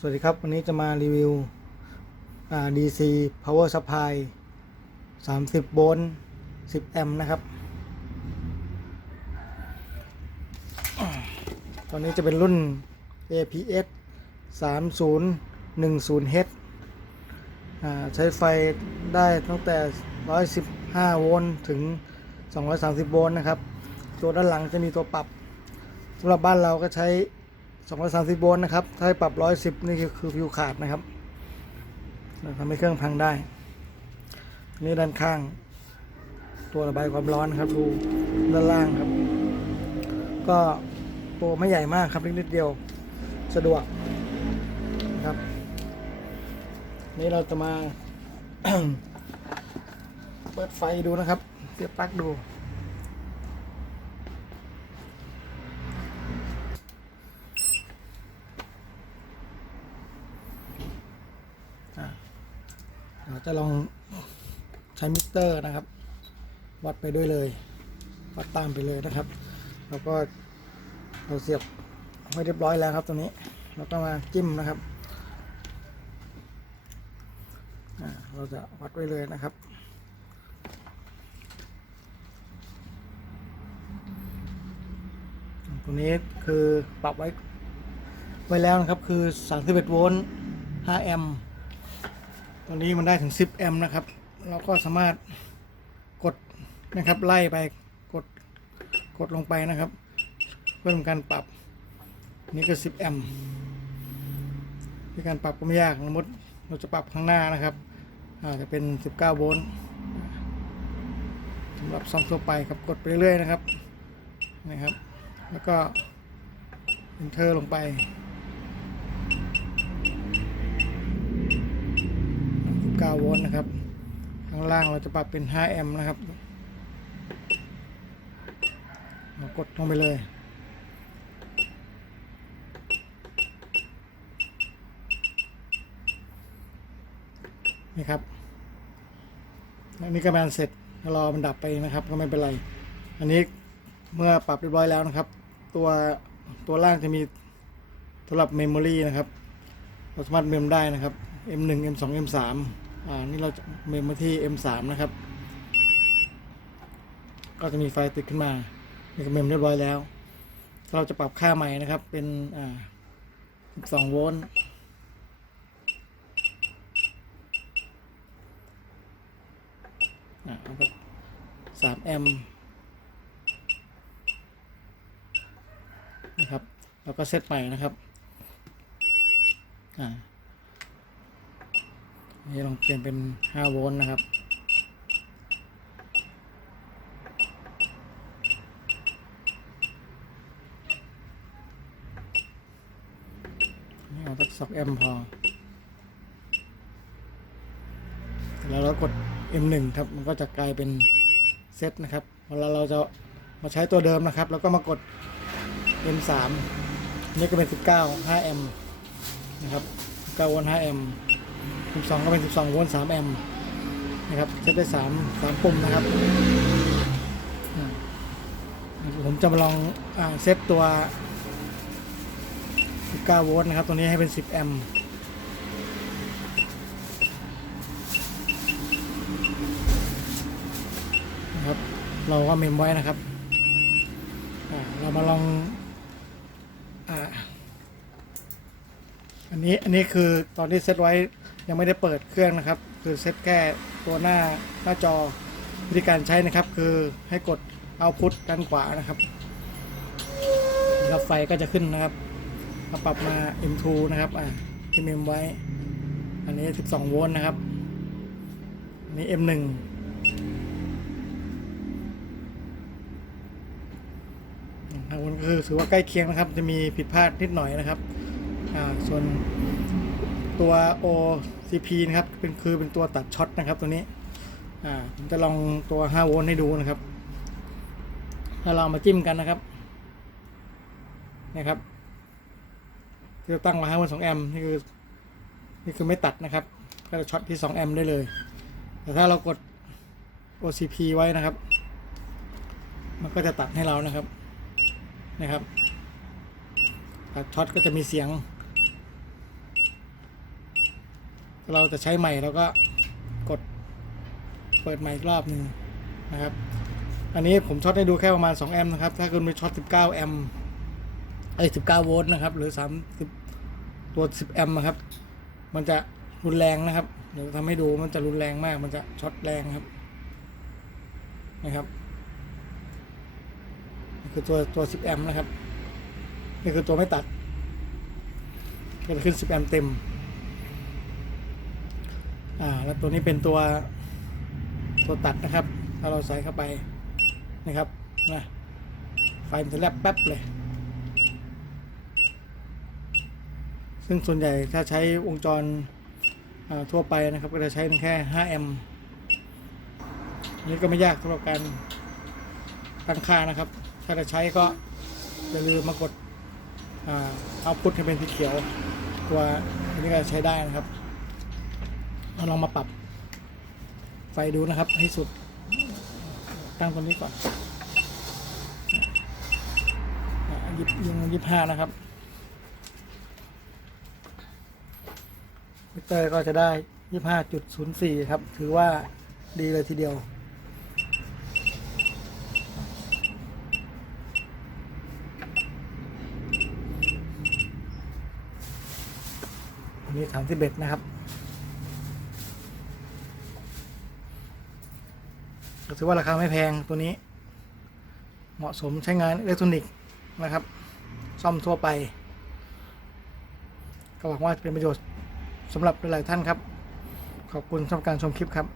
สวัสดีครับ วันนี้จะมารีวิวอ่า DC Power Supply 30 โวลต์ 10 แอมป์นะครับ ตอนนี้จะเป็นรุ่น APS 3010H อ่าใช้ไฟได้ตั้งแต่ 115 โวลต์ถึง 230 โวลต์นะครับ ตัวด้านหลังจะมีตัวปรับสำหรับบ้านเราก็ใช้ 230 โวลต์นะครับ ถ้าให้ปรับ 110 นี่คือคือฟิวขาดนะครับทำให้เครื่องพังได้ นี่ด้านข้าง ตัวระบายความร้อนครับดูด้านล่างครับ ก็ตัวไม่ใหญ่มากครับเล็กนิดเดียวสะดวกนะครับ นี่เราจะมา เปิดไฟดูนะครับเสียบปลั๊กดู เราจะลองใช้มิเตอร์นะครับ วัดไปด้วยเลย วัดตามไปเลยนะครับ แล้วก็เราเสียบไว้เรียบร้อยแล้วครับตรงนี้เราก็มาจิ้มนะครับเราจะวัดไว้เลยนะครับตรงนี้คือปรับไว้ไว้แล้วนะครับคือ 31 โวลต์ 5 แอมป์ ตอนนี้มันได้ถึง 10 แอมป์นะครับ เราก็สามารถกดนะครับไล่ไปกดกดลงไปนะครับ เพื่อทำการปรับนี่ก็ 10 แอมป์ที่การปรับก็ไม่ยากสมมติเราจะปรับข้างหน้านะครับอาจจะเป็น 19 โวลต์สำหรับซองทั่วไปครับกดไปเรื่อยๆนะครับนะครับ แล้วก็ enter ลงไป 9โวลต์นะครับ ข้างล่างเราจะปรับเป็น 5 แอมป์นะครับเรากดลงไปเลยนี่ครับอันนี้ก็งานเสร็จรอมันดับไปนะครับ ก็ไม่เป็นไร อันนี้เมื่อปรับเรียบร้อยแล้วนะครับ ตัวตัวล่างจะมีสำหรับเมมโมรีนะครับเราสามารถเมมได้นะครับ M1 M2 M3 อ่านี่เราจะเมมมาที่ M3 นะครับ ก็จะมีไฟติดขึ้นมานี่ก็เมมเรียบร้อยแล้ว เราจะปรับค่าใหม่นะครับ เป็นอ่า12โวลต์อ่าแล้วก็3แอมป์นะครับ แล้วก็เซตใหม่นะครับ อ่า นนี้ลองเปลี่ยนเป็น 5 โวลต์นะครับ นี่เอาสักสองแอมพอ แล้วเรากด M1 ครับ มันก็จะกลายเป็นเซตนะครับ เวลาเราจะมาใช้ตัวเดิมนะครับ แล้วก็มากด M3 นี่ก็เป็น 19 5แอมนะครับ 9 โวลต์5แอมป์ 12 ก็เป็น 12 โวลต์ 3 แอมป์นะครับเซตได้ 3 3 ปุ่มนะครับ ผมจะมาลองอเซตตัว 19 โวลต์นะครับ ตัวนี้ให้เป็น 10 แอมป์นะครับ เราก็เมมไว้นะครับ เรามาลองอ,อันนี้ อันนี้คือตอนที่เซตไว้ ยังไม่ได้เปิดเครื่องนะครับ คือเซตแค่ตัวหน้าหน้าจอวิธีการใช้นะครับ คือให้กดเอาพุทด้านขวานะครับแล้วไฟก็จะขึ้นนะครับมาปรับมา M2 นะครับอ่าที่เมมไว้ อันนี้ 12 โวลต์นะครับอันนี้ M1 ทางบนก็คือถือว่าใกล้เคียงนะครับ จะมีผิดพลาดนิดหน่อยนะครับ อ่า ส่วน ตัว OCP นะครับเป็นคือเป็นตัวตัดช็อตนะครับตัวนี้อ่าผมจะลองตัว5โวลต์ให้ดูนะครับถ้าเรามาจิ้มกันนะครับนะครับที่เราตั้งไว้5โวลต์2แอมป์นี่คือนี่คือไม่ตัดนะครับ ก็จะช็อตที่2แอมป์ได้เลย แต่ถ้าเรากด OCP ไว้นะครับ มันก็จะตัดให้เรานะครับนะครับตัดช็อตก็จะมีเสียง เราจะใช้ใหม่เราก็กดเปิดใหม่อีกรอบหนึ่งนะครับ อันนี้ผมช็อตให้ดูแค่ประมาณ 2 แอมป์นะครับ ถ้าคุณไปช็อต 19 แอมป์ไอ้19 โวลต์นะครับ หรือ 30 ตัว 10 แอมป์นะครับ มันจะรุนแรงนะครับ เดี๋ยวทำให้ดูมันจะรุนแรงมาก มันจะช็อตแรงครับ นะครับนี่คือตัวตัว 10 แอมป์นะครับ นี่คือตัวไม่ตัดก็จะขึ้น 10 แอมป์เต็ม อ่าแล้วตัวนี้เป็นตัวตัวตัดนะครับ ถ้าเราใส่เข้าไปนะครับนะไฟมันจะแลบแป๊บเลย ซึ่งส่วนใหญ่ถ้าใช้วงจรทั่วไปนะครับ ก็จะใช้แค่ 5 แอมป์นี้ก็ไม่ยากสำหรับการตั้งค่านะครับ ถ้าจะใช้ก็อย่าลืมมากดเอาพุทให้เป็นสีเขียว ตัวอันนี้ก็ใช้ได้นะครับ เราลองมาปรับ ไฟดูนะครับ ให้สุด ตั้งตรงนี้ก่อนยิบยิงยิบห้านะครับมิเตอร์ก็จะได้ยี่ห้าจุดศูนย์สี่ครับ ถือว่าดีเลยทีเดียว อันนี้สามสิบเอ็ดนะครับ ถือว่าราคาไม่แพงตัวนี้ เหมาะสมใช้งานอิเล็กทรอนิกส์นะครับ ซ่อมทั่วไป ก็หวังว่าจะเป็นประโยชน์สำหรับหลายๆท่านครับ ขอบคุณสำหรับการชมคลิปครับ